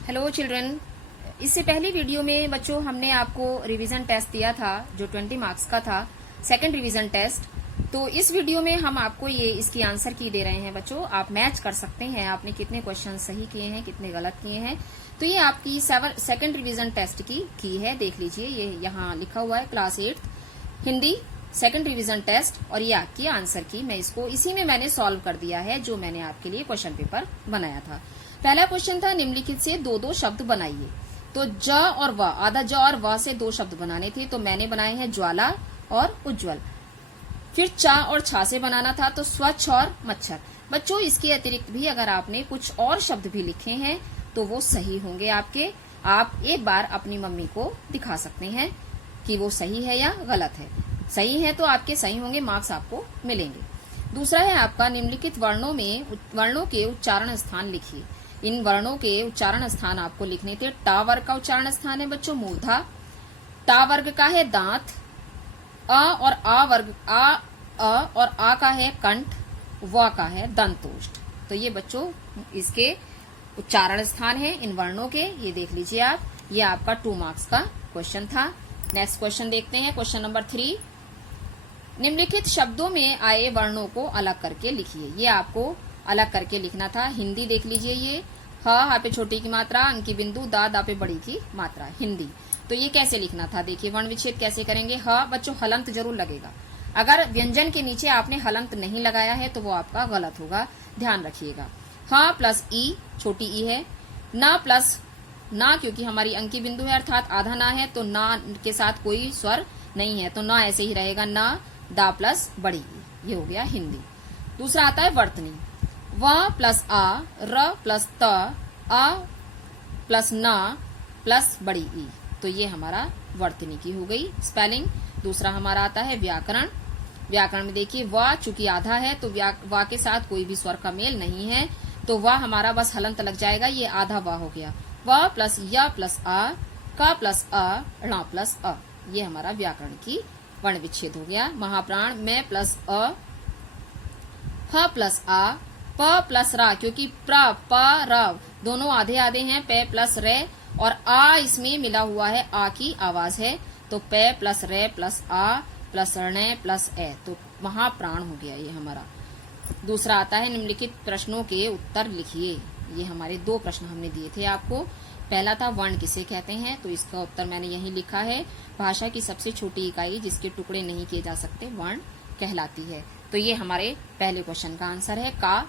Hello children. इससे पहली video में बच्चों हमने आपको रिवीजन टेस्ट दिया था जो 20 मार्क्स का था, सेकंड रिवीजन टेस्ट। तो इस वीडियो में हम आपको ये इसकी आंसर की दे रहे हैं बच्चों। आप मैच कर सकते हैं आपने कितने क्वेश्चन सही किए हैं, कितने गलत किए हैं। तो ये आपकी सेकंड रिवीजन टेस्ट की है, देख लीजिए। ये यहाँ लिखा हुआ है class 8 Hindi second revision test, और ये आपकी आंसर की। मैं इसको इसी में मैंने सॉल्व कर दिया है जो मैंने आपके लिए क्वेश्चन पेपर बनाया था। पहला क्वेश्चन था निम्नलिखित से दो दो शब्द बनाइए। तो ज और व, आधा ज और व से दो शब्द बनाने थे, तो मैंने बनाए हैं ज्वाला और उज्जवल। फिर चा और छा से बनाना था, तो स्वच्छ और मच्छर। बच्चों इसके अतिरिक्त भी अगर आपने कुछ और शब्द भी लिखे हैं तो वो सही होंगे आपके। आप एक बार अपनी मम्मी को दिखा सकते हैं कि वो सही है या गलत है। सही है तो आपके सही होंगे, मार्क्स आपको मिलेंगे। दूसरा है आपका निम्नलिखित वर्णों के उच्चारण स्थान लिखिए। इन वर्णों के उच्चारण स्थान आपको लिखने थे। टा वर्ग का उच्चारण स्थान है बच्चों मूर्धा, टा वर्ग का है दांत, अ और आ वर्ग और आ का है कंठ, व का है दंतोष्ठ। तो ये बच्चों इसके उच्चारण स्थान है इन वर्णों के, ये देख लीजिए आप। ये आपका 2 मार्क्स का क्वेश्चन था। नेक्स्ट क्वेश्चन देखते हैं, क्वेश्चन नंबर 3। निम्नलिखित शब्दों में आए वर्णों को अलग करके लिखिए। ये आपको अलग करके लिखना था। हिंदी देख लीजिए, ये हा पे छोटी की मात्रा, अंक की बिंदु, दा पे बड़ी की मात्रा, हिंदी। तो ये कैसे लिखना था, देखिए वर्ण विच्छेद कैसे करेंगे। ह बच्चों हलंत जरूर लगेगा। अगर व्यंजन के नीचे आपने हलंत नहीं लगाया है तो वो आपका गलत होगा, ध्यान रखिएगा। ह प्लस ई, छोटी ई है। ना प्लस ना, क्योंकि हमारी अंक की बिंदु है अर्थात आधा ना है, तो ना के साथ कोई स्वर नहीं है, तो ना ऐसे ही रहेगा। ना दा प्लस बड़ी ई, ये हो गया हिंदी। दूसरा आता है वर्तनी। व प्लस आ, र प्लस त, आ प्लस ना प्लस बड़ी ई, तो ये हमारा वर्तनी की हो गई स्पेलिंग। दूसरा हमारा आता है व्याकरण। व्याकरण में देखिए व चूंकि आधा है तो व के साथ कोई भी स्वर का मेल नहीं है, तो व हमारा बस हलंत लग जाएगा, ये आधा व हो गया। व प्लस य प्लस आ, क प्लस अ, ण प्लस अ, ये हमारा व्याकरण की वर्ण विच्छेद हो गया। महाप्राण में प्लस अ, फ प्लस आ, प प्लस रा, क्योंकि प्र प र दोनों आधे आधे हैं, पे प्लस रे, और आ इसमें मिला हुआ है, आ की आवाज है, तो पे प्लस रे प्लस आ प्लस र्ण प्लस ए, तो महाप्राण हो गया ये हमारा। दूसरा आता है निम्नलिखित प्रश्नों के उत्तर लिखिए। ये हमारे 2 प्रश्न हमने दिए थे आपको। पहला था वर्ण किसे कहते हैं, तो इसका उत्तर मैंने यही लिखा है। भाषा की सबसे छोटी इकाई जिसके टुकड़े नहीं किए जा सकते वर्ण कहलाती है। तो ये हमारे पहले क्वेश्चन का आंसर है का,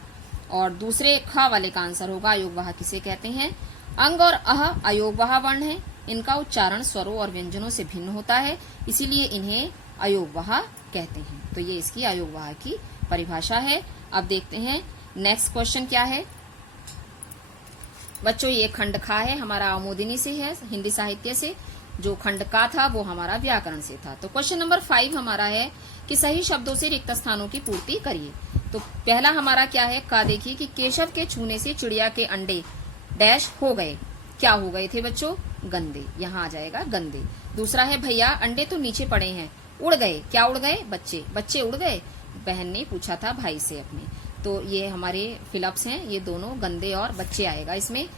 और दूसरे ख वाले का आंसर होगा अयोगवाह किसे कहते हैं। अंग और अह अयोगवाह वर्ण है, इनका उच्चारण स्वरों और व्यंजनों से भिन्न होता है, इसीलिए इन्हें अयोगवाह कहते हैं। तो ये इसकी अयोगवाह की परिभाषा है। अब देखते हैं नेक्स्ट क्वेश्चन क्या है बच्चों। ये खंड खा है हमारा आमोदिनी से है, हिंदी साहित्य से। जो खंड का था वो हमारा व्याकरण से था। तो क्वेश्चन नंबर 5 हमारा है कि सही शब्दों से रिक्त स्थानों की पूर्ति करिए। तो पहला हमारा क्या है का, देखिए कि केशव के छूने से चिड़िया के अंडे डैश हो गए। क्या हो गए थे बच्चों, गंदे, यहाँ आ जाएगा गंदे। दूसरा है भैया अंडे तो नीचे पड़े हैं, उड़ गए। क्या उड़ गए, बच्चे, बच्चे उड़ गए। बहन ने पूछा था भाई से अपने। तो ये हमारे फिलअप्स हैं, ये दोनों गंदे और बच्चे आएगा इसमें।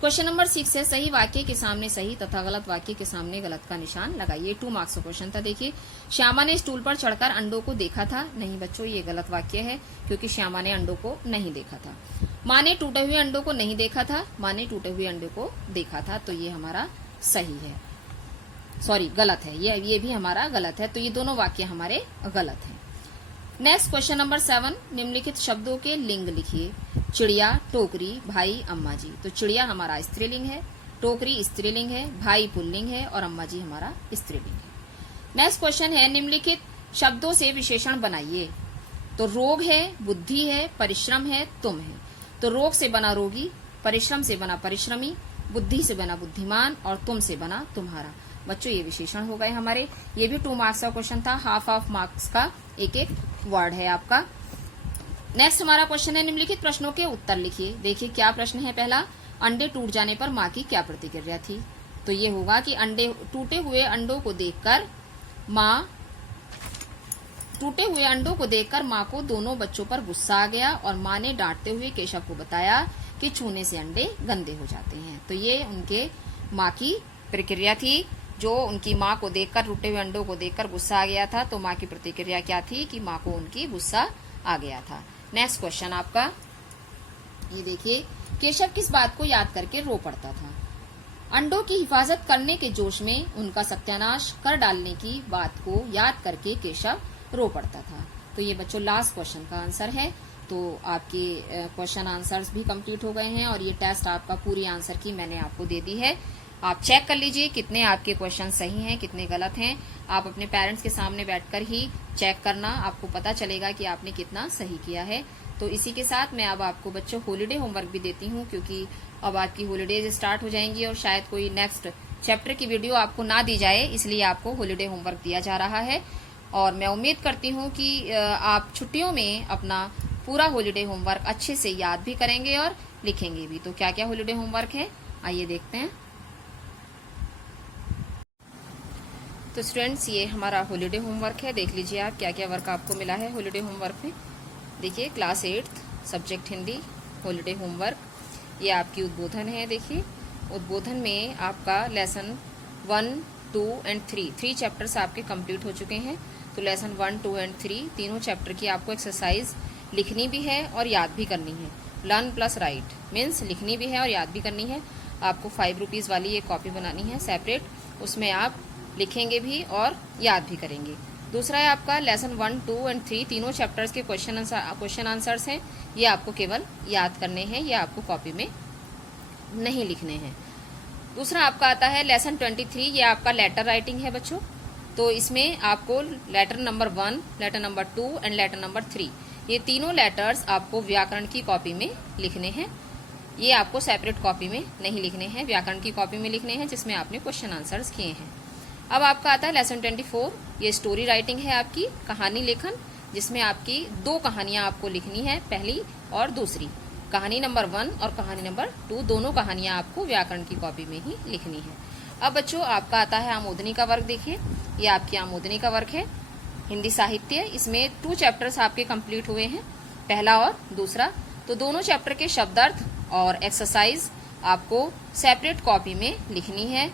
क्वेश्चन नंबर 6 है सही वाक्य के सामने सही तथा गलत वाक्य के सामने गलत का निशान लगाइए। 2 मार्क्स का क्वेश्चन था। देखिए श्यामा ने स्टूल पर चढ़कर अंडों को देखा था। नहीं बच्चों, ये गलत वाक्य है क्योंकि श्यामा ने अंडों को नहीं देखा था। माँ ने टूटे हुए अंडों को नहीं देखा था, माँ ने टूटे हुए अंडों को देखा था, तो ये हमारा सही है, सॉरी गलत है, ये भी हमारा गलत है। तो ये दोनों वाक्य हमारे गलत हैं। नेक्स्ट क्वेश्चन नंबर 7, निम्नलिखित शब्दों के लिंग लिखिए। चिड़िया, टोकरी, भाई, अम्मा जी। तो चिड़िया हमारा स्त्रीलिंग है, टोकरी स्त्रीलिंग है, भाई पुल्लिंग है, और अम्मा जी हमारा स्त्रीलिंग है। नेक्स्ट क्वेश्चन है निम्नलिखित शब्दों से विशेषण बनाइए। तो रोग है, बुद्धि है, परिश्रम है, तुम है। तो रोग से बना रोगी, परिश्रम से बना परिश्रमी, बुद्धि से बना बुद्धिमान, और तुम से बना तुम्हारा। बच्चों ये विशेषण हो गए हमारे। ये भी 2 मार्क्स का क्वेश्चन था, हाफ मार्क्स का एक वर्ड है आपका। नेक्स्ट हमारा क्वेश्चन है निम्नलिखित प्रश्नों के उत्तर लिखिए। देखिए क्या प्रश्न है पहला, अंडे टूट जाने पर माँ की क्या प्रतिक्रिया थी। तो ये होगा कि टूटे हुए अंडों को देखकर माँ को दोनों बच्चों पर गुस्सा आ गया, और माँ ने डांटते हुए केशव को बताया कि छूने से अंडे गंदे हो जाते हैं। तो ये उनके माँ की प्रक्रिया थी, जो उनकी माँ को देखकर, टूटे हुए अंडों को देखकर गुस्सा आ गया था। तो माँ की प्रतिक्रिया क्या थी कि माँ को उनकी गुस्सा आ गया था। नेक्स्ट क्वेश्चन आपका ये देखिए, केशव किस बात को याद करके रो पड़ता था? अंडों की हिफाजत करने के जोश में उनका सत्यानाश कर डालने की बात को याद करके केशव रो पड़ता था। तो ये बच्चों लास्ट क्वेश्चन का आंसर है। तो आपके क्वेश्चन आंसर्स भी कंप्लीट हो गए हैं और ये टेस्ट आपका पूरी आंसर की मैंने आपको दे दी है। आप चेक कर लीजिए कितने आपके क्वेश्चन सही हैं, कितने गलत हैं। आप अपने पेरेंट्स के सामने बैठकर ही चेक करना, आपको पता चलेगा कि आपने कितना सही किया है। तो इसी के साथ मैं अब आपको बच्चों हॉलीडे होमवर्क भी देती हूँ, क्योंकि अब आपकी हॉलीडेज स्टार्ट हो जाएंगी और शायद कोई नेक्स्ट चैप्टर की वीडियो आपको ना दी जाए, इसलिए आपको हॉलीडे होमवर्क दिया जा रहा है। और मैं उम्मीद करती हूँ कि आप छुट्टियों में अपना पूरा हॉलीडे होमवर्क अच्छे से याद भी करेंगे और लिखेंगे भी। तो क्या क्या हॉलीडे होमवर्क है, आइए देखते हैं। तो स्टूडेंट्स, ये हमारा हॉलीडे होमवर्क है। देख लीजिए आप क्या क्या वर्क आपको मिला है हॉलीडे होमवर्क में। देखिए, class 8 subject Hindi holiday homework, ये आपकी उद्बोधन है। देखिए, उद्बोधन में आपका लेसन 1, 2 एंड 3 चैप्टर्स आपके कंप्लीट हो चुके हैं। तो लेसन 1, 2 एंड 3 तीनों चैप्टर की आपको एक्सरसाइज लिखनी भी है और याद भी करनी है। लर्न प्लस राइट मीन्स लिखनी भी है और याद भी करनी है। आपको 5 रुपीज़ वाली एक कॉपी बनानी है सेपरेट, उसमें आप लिखेंगे भी और याद भी करेंगे। दूसरा है आपका लेसन 1, 2 एंड 3 तीनों चैप्टर्स के क्वेश्चन आंसर्स हैं, ये आपको केवल याद करने हैं, ये आपको कॉपी में नहीं लिखने हैं। दूसरा आपका आता है लेसन 23, ये आपका लेटर राइटिंग है बच्चों। तो इसमें आपको letter number 1, letter number 2 and letter number 3 ये तीनों लेटर्स आपको व्याकरण की कॉपी में लिखने हैं। ये आपको सेपरेट कॉपी में नहीं लिखने हैं, व्याकरण की कॉपी में लिखने हैं जिसमें आपने क्वेश्चन आंसर्स किए हैं। अब आपका आता है लेसन 24, ये स्टोरी राइटिंग है आपकी, कहानी लेखन, जिसमें आपकी 2 कहानियां आपको लिखनी है, पहली और दूसरी। कहानी नंबर 1 और कहानी नंबर 2 दोनों कहानियां आपको व्याकरण की कॉपी में ही लिखनी है। अब बच्चों आपका आता है आमोदनी का वर्क। देखिए, ये आपकी आमोदनी का वर्क है, हिंदी साहित्य। इसमें 2 चैप्टर्स आपके कंप्लीट हुए हैं, पहला और दूसरा। तो दोनों चैप्टर के शब्दार्थ और एक्सरसाइज आपको सेपरेट कॉपी में लिखनी है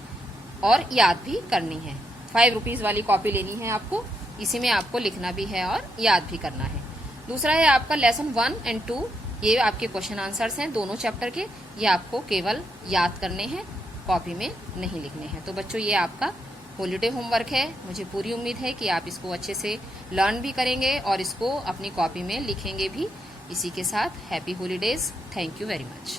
और याद भी करनी है। 5 रुपीज़ वाली कॉपी लेनी है आपको, इसी में आपको लिखना भी है और याद भी करना है। दूसरा है आपका लेसन 1 एंड 2, ये आपके क्वेश्चन आंसर्स हैं दोनों चैप्टर के, ये आपको केवल याद करने हैं, कॉपी में नहीं लिखने हैं। तो बच्चों, ये आपका हॉलीडे होमवर्क है। मुझे पूरी उम्मीद है कि आप इसको अच्छे से लर्न भी करेंगे और इसको अपनी कॉपी में लिखेंगे भी। इसी के साथ happy holidays, thank you very much.